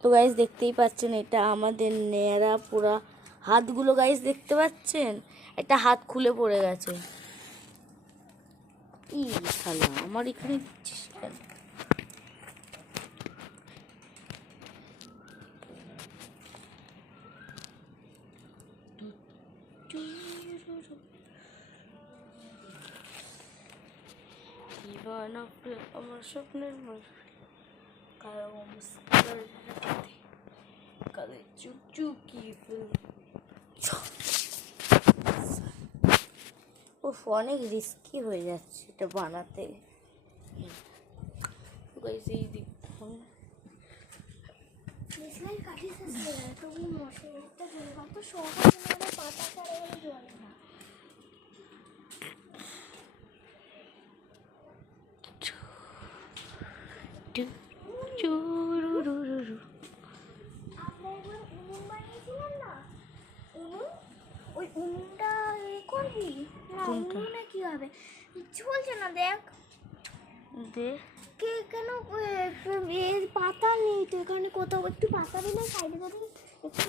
তো গাইস দেখতেই পাচ্ছেন এটা আমাদের নেড়া পুরা হাতগুলো গাইস দেখতে পাচ্ছেন, একটা হাত খুলে পড়ে গেছে। ই শালা আমার এখানে দিচ্ছিস কেন? আমার স্বপ্নের কালে চুকচুকি অনেক রিস্কি হয়ে যাচ্ছে এটা বানাতে। ওই উনুনটা করবি না, উনুনে কি হবে চলছে না, দেখ কে কেন পাতা নেই তো এখানে, কোথাও একটু পাতা দিলে সাইডে একটু